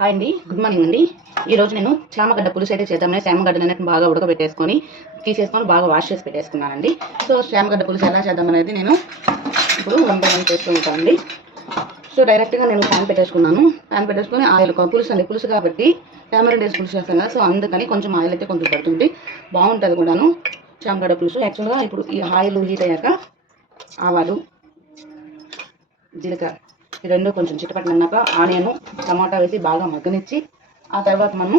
Hi అండి, good morning అండి. ఈరోజు నేను చామగడ్డ పులుసు అయితే చేద్దామని చామగడ్డని బాగా ఉడకబెట్టేసుకొని తీసేసుకొని బాగా వాష్ చేసి పెట్టేసుకున్నానండి. సో చామగడ్డ పులుసు ఎలా చేద్దామనేది నేను ఇప్పుడు వంట చేసుకుంటానండి. సో డైరెక్ట్గా నేను ప్యాన్ పెట్టేసుకొని ఆయిల్ పులుసు కాబట్టి టామరెంట్ వేసి పులుసు చేస్తాను కదా. సో అందుకని కొంచెం ఆయిల్ అయితే కొంచెం పడుతుంది, బాగుంటుంది కూడాను చామగడ్డ పులుసు. యాక్చువల్గా ఇప్పుడు ఈ ఆయిల్ హీట్ అయ్యాక ఆవాలు, జీలకర్ర ఈ రెండు కొంచెం చిటపట్లన్నాక ఆనియన్, టమాటా వేసి బాగా మగ్గనిచ్చి ఆ తర్వాత మనము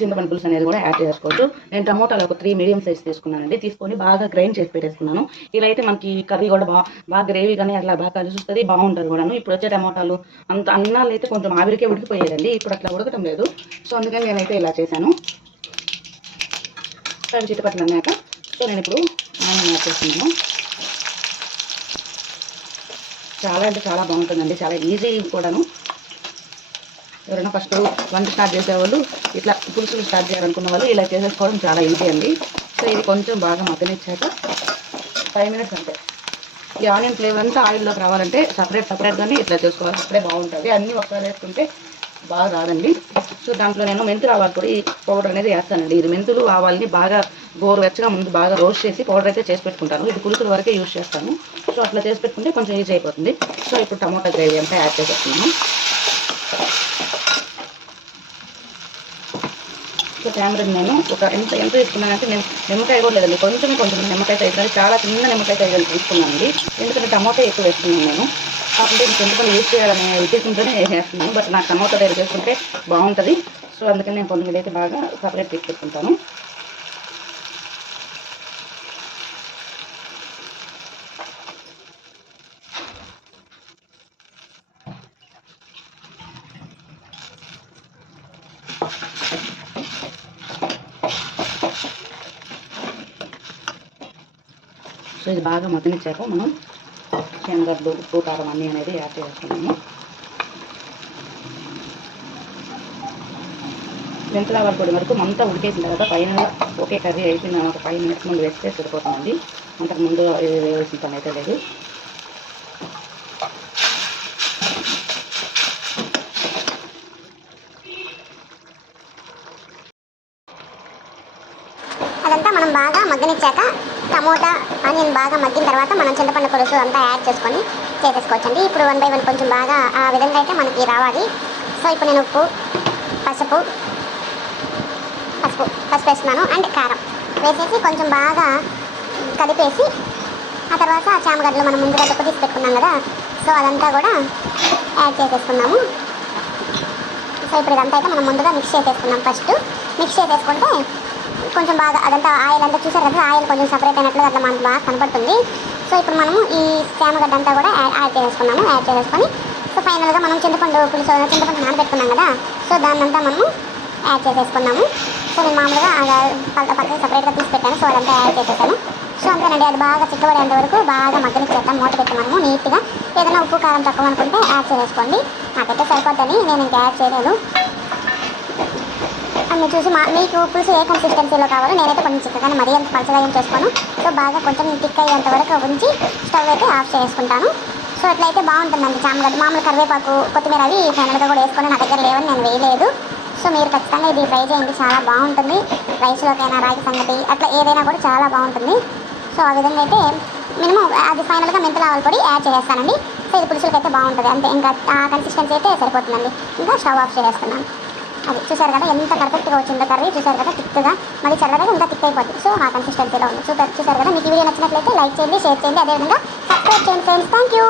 చింతపండు పులుసు అనేది కూడా యాడ్ చేసుకోవచ్చు. నేను టమాటాలు ఒక 3 మీడియం సైజ్ తీసుకున్నానండి. తీసుకొని బాగా గ్రైండ్ చేసి పెట్టేసుకున్నాను. ఇలా అయితే మనకి కర్రీ కూడా బాగా గ్రేవీ కానీ అట్లా బాగా కలిసి వస్తుంది, బాగుంటుంది కూడాను. ఇప్పుడు వచ్చే టమాటాలు అంత అన్నాలు అయితే కొంచెం ఆవిరికే ఉడికిపోయేదండి, ఇప్పుడు అట్లా ఉడకటం లేదు. సో అందుకని నేనైతే ఇలా చేశాను. అవి చిటపట్లు అన్నాక సో నేను ఇప్పుడు ఆనియన్ యాడ్ చేస్తున్నాను. చాలా అంటే చాలా బాగుంటుందండి, చాలా ఈజీ కూడాను. ఎవరైనా ఫస్ట్ వంట స్టార్ట్ చేసేవాళ్ళు, ఇట్లా పులుసులు స్టార్ట్ చేయాలనుకున్న వాళ్ళు ఇలా చేసేసుకోవడం చాలా ఈజీ అండి. సో ఇది కొంచెం బాగా మగ్గనిచ్చాక 5 మినిట్స్ అంతే. ఈ ఆనియన్ ఫ్లేవర్ అంతా ఆయిల్లోకి రావాలంటే సపరేట్గానే ఇట్లా చేసుకోవాలి, అప్పుడే బాగుంటుంది. అన్నీ ఒకసారి వేసుకుంటే బాగా రాదండి. సో దాంట్లో నేను మెంతులు ఆవాల పొడి పౌడర్ అనేది వేస్తానండి. ఇది మెంతులు ఆవాలని బాగా గోరువెచ్చగా ముందు బాగా రోస్ట్ చేసి పౌడర్ అయితే చేసి పెట్టుకుంటాను. ఇది పులుసుల వరకే యూజ్ చేస్తాను. సో అట్లా చేసి పెట్టుకుంటే కొంచెం ఈజీ అయిపోతుంది. సో ఇప్పుడు టమాటా గ్రేవీ అంతా యాడ్ చేసేస్తున్నాను. సో టామరెంట్ నేను ఒక ఎంత తీసుకున్నానంటే నేను నిమ్మకాయ కూడా లేదండి, కొంచెం నిమ్మకాయ సైజు, చాలా చిన్న నిమ్మకాయ సైజు తీసుకున్నానండి. ఎందుకంటే టమాటా ఎక్కువ వేసుకున్నాను నేను. కాకపోతే ఇది చింతపండు యూజ్ చేయాలనే ఉద్దేశంతోనే వేసేస్తున్నాను. బట్ నాకు టమాటా దగ్గర చేసుకుంటే బాగుంటుంది. సో అందుకని నేను కొంచెం అయితే బాగా సపరేట్ తీసుకుంటాను. సో ఇది బాగా మగ్గనిచ్చాక మనం శనగడ్డలు, ఉప్పు, కారం అన్నీ అనేది యాడ్ చేసుకున్నాము. మెంతుల ఆవాల పొడి వరకు అంతా ఉడికేసిన తర్వాత ఫైనల్గా ఓకే కర్రీ అయిపోయిన ఒక 5 మినిట్స్ ముందు వేస్తే సరిపోతుందండి. అంతకుముందు వేసిన పని అయితే లేదు. అదంతా మనం బాగా మగ్గనిచ్చాక టమోటా, ఆనియన్ బాగా మగ్గిన తర్వాత మనం చింతపండు పులుసు అంతా యాడ్ చేసుకొని చేసేసుకోవచ్చండి. ఇప్పుడు 1 by 1 కొంచెం బాగా ఆ విధంగా అయితే మనకి రావాలి. సో ఇప్పుడు నేను పసుపు వేస్తున్నాను అండ్ కారం వేసేసి కొంచెం బాగా కలిపేసి ఆ తర్వాత చామగడ్డలు మనం ముందుగా తీసి పెట్టుకున్నాం కదా, సో అదంతా కూడా యాడ్ చేసేసుకున్నాము. సో ఇప్పుడు ఇదంతా అయితే మనం ముందుగా మిక్స్ చేసేసుకున్నాం. ఫస్ట్ మిక్స్ చేసేసుకుంటే కొంచెం బాగా అదంతా ఆయిల్ అంతా చూసారు కదా, ఆయిల్ కొంచెం సపరేట్ అయినట్లు అట్లా మనకు బాగా కనపడుతుంది. సో ఇప్పుడు మనము ఈ చామగడ్డ అంతా కూడా యాడ్ చేసేసుకొని సో ఫైనల్గా మనం చింతపండు నానబెట్టుకున్నాం కదా, సో దాన్నంతా మనము యాడ్ చేసేసుకున్నాము. సో నేను మామూలుగా పక్కన సపరేట్గా తీసి పెట్టాను, సో అదంతా యాడ్ చేసేసాను. సో అంతేనండి, అది బాగా చిక్కబడేంత వరకు బాగా మగ్గనిచ్చేద్దాం. మూత పెట్టి మనము నీట్గా ఏదైనా ఉప్పు కారం తక్కువ అనుకుంటే యాడ్ చేసేసుకోండి. నాకైతే సరిపోద్దని నేను ఇంకా యాడ్ చేయలేదు. మీరు చూసి మీకు పులుసు ఏ కన్సిస్టెన్సీలో కావాలో, నేనైతే కొంచెం చిక్కగానే మరీ అంత పలచగా ఏం చేసుకోను. సో బాగా కొంచెం టిక్ అయ్యేంత వరకు ఉంచి స్టవ్ అయితే ఆఫ్ చేసుకుంటాను. సో అట్లయితే బాగుంటుందండి చామగడ్డ. మామూలు కరివేపాకు, కొత్తిమీర అవి ఫైనల్గా కూడా వేసుకొని నా దగ్గర లేవని నేను వేయలేదు. సో మీరు ఖచ్చితంగా ఇది ట్రై చేయండి, చాలా బాగుంటుంది. రైస్లోకైనా, రాగి సంగటి అట్లా ఏదైనా కూడా చాలా బాగుంటుంది. సో ఆ విధంగా అయితే మినిమం అది ఫైనల్గా మెంతుల ఆవాల పొడి యాడ్ చేసేస్తానండి. సో ఇది పులుసులకి అయితే బాగుంటుంది. అంతే, ఇంకా ఆ కన్సిస్టెన్సీ అయితే సరిపోతుందండి. ఇంకా స్టవ్ ఆఫ్ చేసేస్తున్నాను. అది చూసారు కదా ఎంత పర్ఫెక్ట్గా వచ్చిందో కర్రీ. చూసారు కదా థిక్గా, మళ్ళీ చల్లగా ఇంకా థిక్ అయిపోతుంది. సో ఆ కన్సిస్టెన్సీలో ఉంది. చూసారు కదా. మీకు ఈ వీడియో నచ్చినట్లయితే లైక్ చేయండి, షేర్ చేయండి, అదేవిధంగా సబ్స్క్రైబ్ చేయండి ఫ్రెండ్స్. Thank you.